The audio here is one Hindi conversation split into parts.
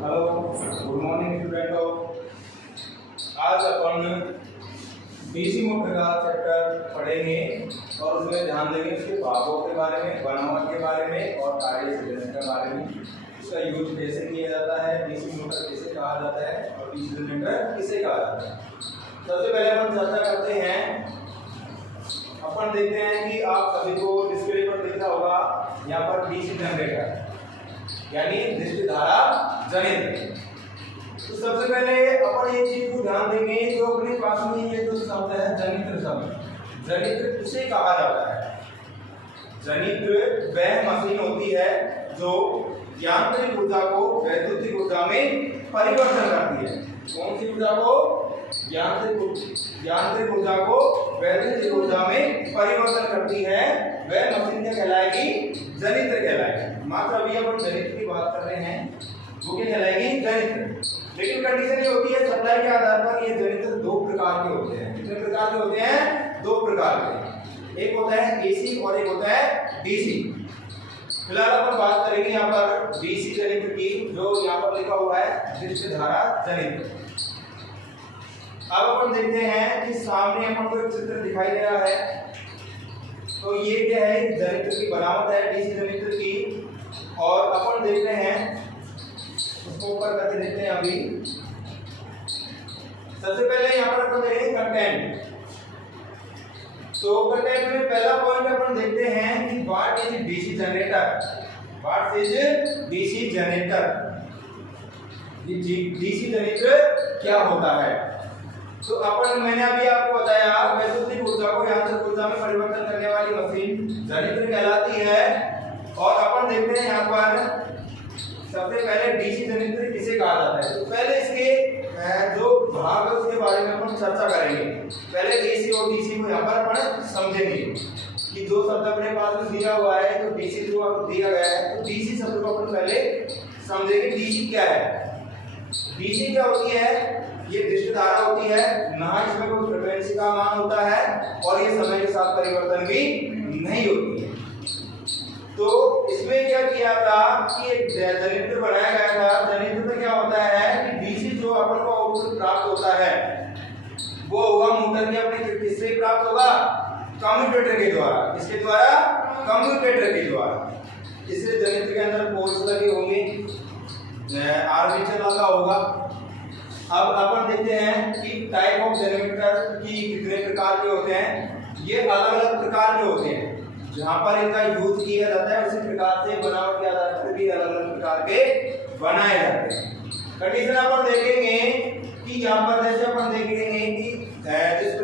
हेलो, गुड मॉर्निंग स्टूडेंटों। आज अपन डीसी मोटर का चैप्टर पढ़ेंगे और उसमें ध्यान देंगे उसके भागों के बारे में, बनावट के बारे में और कार्य सिद्धांत के बारे में। इसका यूज कैसे किया जाता है, डीसी मोटर किसे कहा जाता है और डीसी जनरेटर किसे कहा जाता है। सबसे पहले अपन चर्चा करते हैं। अपन देखते हैं कि आप सभी को डिस्प्ले पर दिख रहा होगा यहाँ पर डीसी जनरेटर यानी दृष्टि धारा जनित्र। तो सबसे पहले अपन एक चीज को ध्यान देंगे, जो अपने पास में ये जो शब्द है जनित्र शब्द, जनित्र किसे कहा जाता है। जनित्र वह मशीन होती है जो यांत्रिक ऊर्जा को वैद्युतिक ऊर्जा में परिवर्तन करती है। कौन सी ऊर्जा को? यांत्रिक ऊर्जा को वैद्युतिक ऊर्जा में परिवर्तन करती है, वह मशीन क्या कहलाएगी? जनित्र कहलाएगी। मात्र अभी अपन जनित्र की बात कर रहे हैं, वो क्या कहलाएगी? जनित्र। लेकिन कंडीशन ये होती है, सप्लाई के आधार पर ये जनित्र दो प्रकार के होते हैं। कितने प्रकार के होते हैं? दो प्रकार के। एक होता है एसी और एक होता है डीसी। फिलहाल अपन बात करेंगे यहाँ पर डीसी जनित्र की, जो यहाँ पर लिखा हुआ है दृष्टि धारा जनित्र। अब अपन देखते हैं कि सामने अपन को एक चित्र दिखाई दे रहा है। तो ये क्या है? जनित्र की बनावट है डीसी जनित्र की। और अपन देख रहे हैं, उसको ऊपर करके देखते हैं। अभी सबसे पहले यहाँ पर अपन देखेंगे कंटेंट। तो कंटेंट में पहला पॉइंट अपन देखते हैं कि what is DC generator. What is DC generator? DC जनित्र क्या होता है? तो अपन मैंने अभी आपको बताया, वैद्युतिक ऊर्जा को यांत्रिक ऊर्जा में परिवर्तन करने वाली मशीन जनित्र कहलाती है। और अपन देखते हैं यहाँ पर सबसे पहले डीसी जनित्र किसे कहा जाता है। तो पहले इसके जो भाग है उसके बारे में अपन चर्चा करेंगे। पहले एसी और डीसी को यहाँ पर अपन समझेंगे कि जो शब्द अपने पास में दिया हुआ है, तो डीसी जो आपको दिया गया है, तो डीसी शब्द को अपन पहले समझेंगे। डीसी क्या है? डीसी क्या होती है? ये दृष्टि धारा होती है, ना इसमें कोई फ्रीक्वेंसी का मान होता है और ये समय के साथ परिवर्तन भी नहीं होती है। तो इसमें क्या किया था कि एक जनित्र बनाया गया था। जनित्र में क्या होता है कि डीसी जो अपन को आउटपुट प्राप्त होता है, वो होगा मोटर के अपने किससे प्राप्त होगा? कम्यूटेटर के द्वारा। किसके द्वारा? कम्यूटेटर के द्वारा। इससे जनित्र के अंदर पोल्स लगे होंगे, आर्मेचर लगा होगा। अब अपन देखते हैं कि टाइप ऑफ जनरेटर की कितने प्रकार के होते हैं। ये अलग अलग प्रकार के होते हैं। जहां पर इनका यूज किया जाता है उसी प्रकार से बनावट के आधार पर भी अलग अलग प्रकार के बनाए जाते हैं। कंडीशन अपन देखेंगे कि यहाँ पर जैसे अपन देखेंगे कि जिस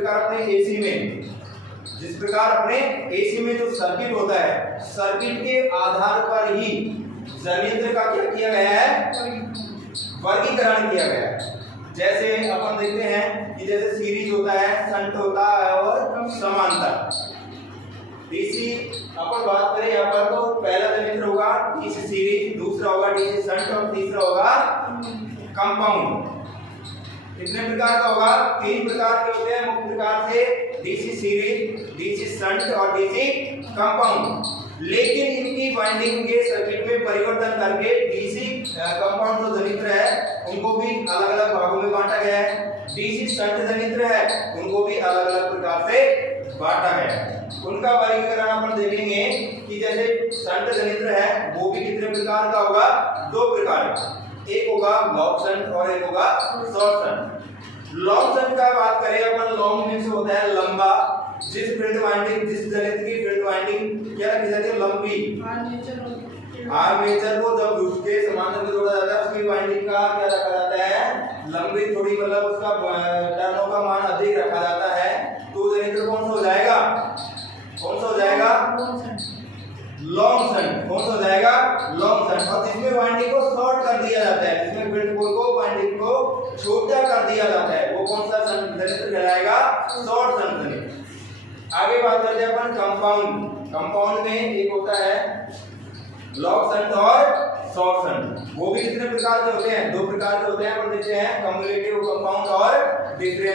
प्रकार अपने एसी में जो सर्किट होता है, सर्किट के आधार पर ही जनित्र का क्या किया गया है? वर्गीकरण किया गया है। जैसे अपन देखते हैं कि जैसे सीरीज होता है, शंट होता है और समांतर। डीसी अपन बात करें यहाँ पर, तो पहला जनित्र होगा डीसी सीरीज, दूसरा होगा डीसी शंट और तीसरा होगा कंपाउंड। कितने प्रकार का होगा? तीन प्रकार के होते हैं मुख्य प्रकार से, डीसी सीरीज, डीसी शंट और डीसी कंपाउंड। लेकिन इनकी वाइंडिंग के सर्किट में परिवर्तन करके डीसी कंपाउंड जो जनित्र है उनको भी अलग अलग भागों में बांटा गया है। डीसी शंट जनित्र है उनको भी अलग अलग प्रकार से बांटा गया है। उनका वर्गीकरण अपन देखेंगे कि जैसे शंट जनित्र है वो भी कितने प्रकार का होगा? दो प्रकार का। एक होगा लॉन्ग शंट और एक होगा शॉर्ट शंट। लॉन्ग शंट का बात करें अपन, लॉन्ग मींस होता है लंबा। जिस फील्ड वाइंडिंग, जिस जनित्र की फील्ड वाइंडिंग क्या रखी जाती है? लंबी। आर्मेचर को जब उसके समांतर में जोड़ा जाता है, उसकी वाइंडिंग का क्या रखा जाता है? लंबी थोड़ी, मतलब उसका टर्नों का मान अधिक रखा जाता है। तो जनित्र कौन सा हो जाएगा? कौन सा हो जाएगा? Long shunt. कौन सा हो जाएगा? Long shunt. और जिसमें वाइंडिंग को शॉर्ट कर दिया जाता है, जिसमें फील्ड को वाइंडिंग को छोटा कर दिया जाता है, वो कौन सा जनित्र कहलाएगा? शॉर्ट शंट जनित्र। आगे बात करते हैं अपन कंपाउंड। कंपाउंड में एक होता है लॉन्ग शंट और शॉर्ट शंट। वो भी कितने प्रकार के होते हैं? दो प्रकार के होते हैं। अपन देखते हैं कम्युलेटिव कंपाउंड और डिफरेंशियल